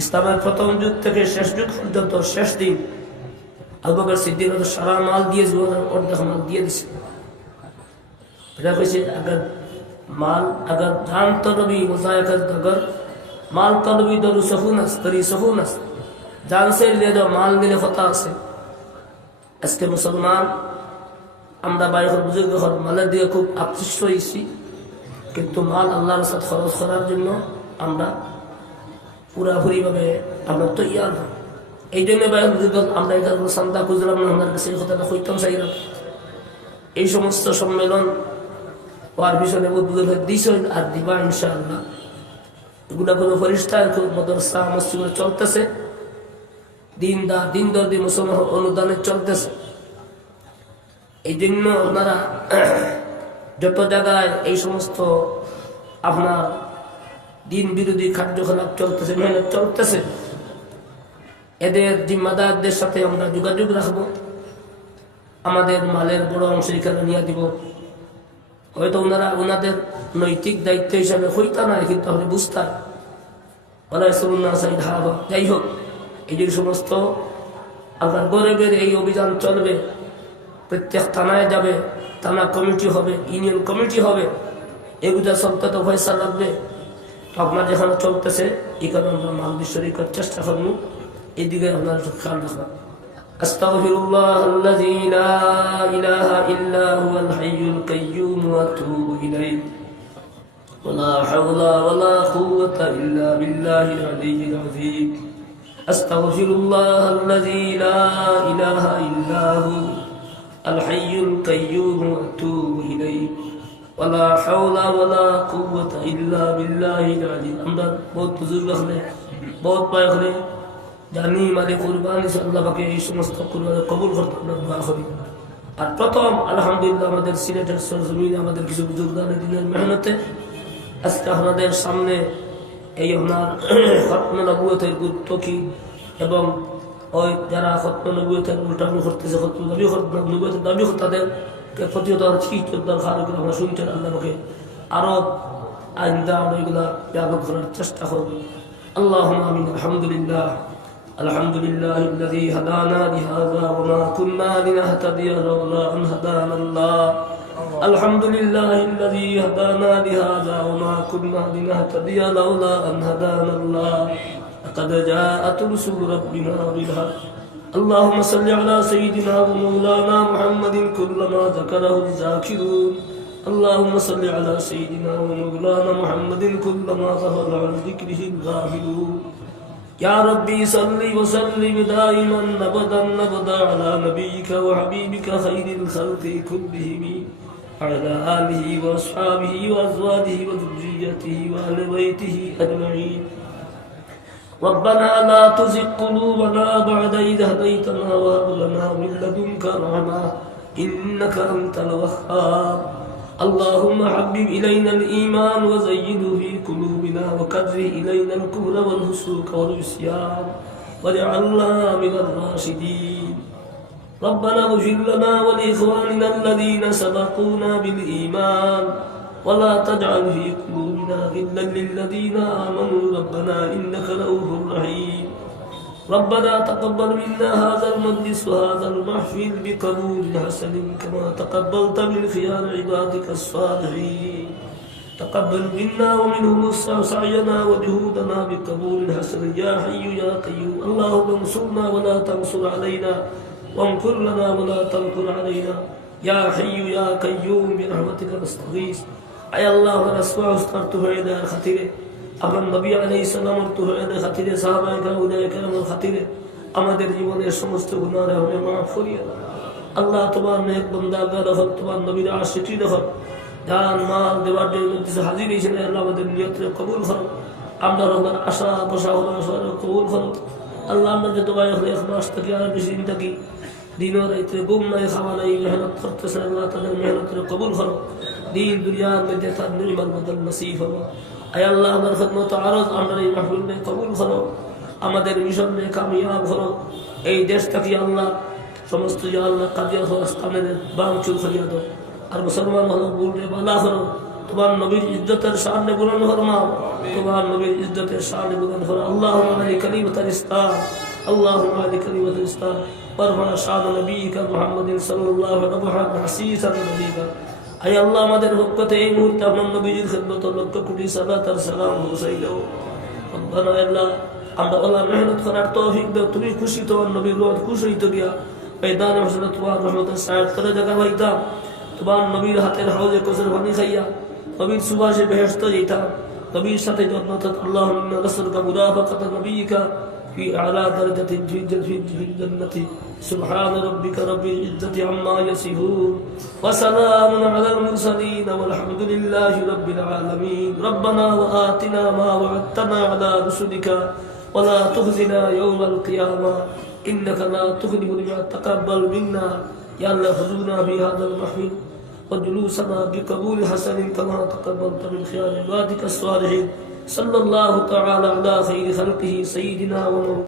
ইসলামের প্রথম যুগ থেকে শেষ যুগ পর্যন্ত শেষ দিন আবুকার সিদ্দিক সারা মাল দিয়ে জীবনের অর্ধেক মাল দিয়ে দিছে। এটা কইছে, আগার মাল, আগার ধান তরবি মোজায়কার আগার মাল তরবি দরু সহুনাস তরি সহুনাস জানসে লিয়ে দাও, মাল দিলে কথা আছে। আজকে মুসলমান, আমরা বাইরের বুজুর্গ ঘর মালের দিয়ে খুব আকৃষ্ট হয়েছি। কিন্তু মাল আল্লাহর সাথে খরচ করার জন্য আমরা পুরাপুরিভাবে আমরা তৈয়ার। না এই জন্য আমরা এটা সান্দা খুঁজলাম না, আমার কাছে এই কথাটা হইতাম চাইলাম এই সমস্ত সম্মেলন হওয়ার পিছনে উদ্বোধন দিস আর দিবা ইনশাআল্লাহ। এগুলা কোনো পরিষ্কার মদরসা, মসজিদ চলতেছে। দিন দা দিন দর দিন মুসলমান অনুদানে চলতেছে। এই জন্য আপনারা যত জায়গায় এই সমস্ত আপনার দিন বিরোধী কার্যকলাপ চলতেছে, মেহনত চলতেছে। এদের জিম্মাদারদের সাথে আমরা যোগাযোগ রাখব। আমাদের মালের বড় অংশ এখানে নিয়ে দিব। হয়তো ওনারা ওনাদের নৈতিক দায়িত্ব হিসাবে হইতা না, কিন্তু আপনি বুঝতাম। যাই হোক, এই যে সমস্ত আপনার গরিবের এই অভিযান চলবে, প্রত্যেক থানায় যাবে, থানা কমিটি হবে, ইউনিয়ন কমিটি হবে, এগুলা চলতে তো পয়সা লাগবে? আপনার যেখানে চলতেছে এখানে আমরা মাল শরীর করার চেষ্টা করবো এদিকে আপনার একটু খেয়াল রাখবেন أستغفر الله الذي لا إله إلا هو الحي القيوم وأتوب إليه ولا حول ولا قوة إلا بالله العلي العظيم أستغفر الله الذي لا إله إلا هو الحي القيوم وأتوب إليه বহুত হলে জানি এই সমস্ত কবুল আর প্রথম, আলহামদুলিল্লাহ, আমাদের আমাদের কিছু বুজুর্গানে দিনের মেহনতে আজকে আপনাদের সামনে এই আপনার গুরুত্ব এবং ওই যারা খত্ম নবী করতেছে দাবি নবী হতেন দাবি তাদের প্রতিহত দরকার আমরা শুনছেন আল্লাহকে আরও আইন্দা আমরা এগুলা ব্যাপক করার চেষ্টা করব আল্লাহ আমিন আলহামদুলিল্লাহ الحمد لله الذي هدانا لهذا وما كنا لنهتدي لولا أن هدانا الله الحمد لله الذي هدانا لهذا وما كنا لنهتدي لولا أن هدانا الله لقد جاءت رسل ربنا بالحق اللهم صل على سيدنا ومولانا محمد كلما ذكره الذاكرون. اللهم صل على سيدنا ومولانا محمد كلما ظهر عن ذكره الغافلون. يا ربي صل وسلم دائما أبدا ابدا على نبيك وحبيبك خير الخلق كلهم. وعلى آله وأصحابه وأزواجه وذريته وأهل بيته أجمعين. ربنا لا تزغ قلوبنا بعد إذ هديتنا وهب لنا من لدنك رحمة إنك أنت الوهاب. اللهم حبب إلينا الإيمان وزينه في قلوبنا وكره إلينا الكفر والفسوق والعصيان واجعلنا من الراشدين. ربنا اغفر لنا ولإخواننا الذين سبقونا بالإيمان ولا تجعل في قلوبنا غلا للذين آمنوا ربنا إنك رؤوف رحيم. ربنا تقبل منا هذا المجلس وهذا المحفل بقبول حسن كما تقبلت من خيار عبادك الصالحين. تقبل منا ومنهم سعينا وجهودنا بقبول حسن. يا حي يا قيوم اللهم انصرنا ولا تنصر علينا. وانكر لنا ولا تنكر علينا. يا حي يا قيوم برحمتك نستغيث. আমাদের জীবনের সমস্ত আল্লাহ তোমার হল তোমার নবীর মাল জন্য হাজির হয়েছেন আল্লাহ আমাদের নিয়তে কবুল করো। আমরা আশা বসা হলো কবুল করো। আল্লাহ, আমরা হলে থাকি, আর বেশি দিন থাকি গুম নাই, খাওয়া নাই, মেহনত করতেছে, আল্লাহ তাদের মেহনতের কবুল করো। দিন দুনিয়ার মধ্যে তার নির্মাণ বদল নসিব হলো আয় আল্লাহ আমার খদমত আরজ আমরা এই মাহফুলনে কবুল করো আমাদের মিশনে কামিয়াব হলো এই দেশ থেকে আল্লাহ সমস্ত ইয়া আল্লাহ কাজিয়া হলো স্থানের বাংচুর করিয়া দাও আর মুসলমান হলো বুলরে বালা হলো তোমার নবীর ইজ্জতের সামনে বুলন্দ ফরমাও তোমার নবীর ইজ্জতের সামনে বুলন্দ ফরমাও আল্লাহ আলী কালিমতার ইস্তার আল্লাহ আলী কালিমতার ইস্তার وارفع شان نبيك محمد صلى الله عليه وسلم حسيسا نبيك আই আল্লাহ, আমাদের পক্ষতে এই মুহূর্তে আপনার নবীজির খেদমত লক্ষ কোটি সালাত আর সালাম হুসাইল রব্বানা আল্লাহ, আমরা আল্লাহ মেহনত করার তৌফিক দাও, তুমি খুশি তোমার নবীর রোজ খুশি হইতো গিয়া। ময়দানে মসজিদে তোমার রহমতের সাহেব করে জায়গা পাইতাম। তোমার নবীর হাতের হাউজে কোসের পানি খাইয়া, নবীর সুবাসে বেহেস্ত যেতাম নবীর সাথে যত্ন আল্লাহ রসুলকা মুরাফাকাত নবীকা। في أعلى درجة في الجنة. سبحان ربك رب العزة عما يصفون. وسلام على المرسلين والحمد لله رب العالمين. ربنا وآتنا ما وعدتنا على رسلك. ولا تخزنا يوم القيامة. إنك لا تخلف الميعاد تقبل منا. يا الله حضورنا في هذا المحفل وجلوسنا بقبول حسن كما تقبلت من خيار عبادك الصالحين. صلى الله تعالى على خير خلقه سيدنا ونور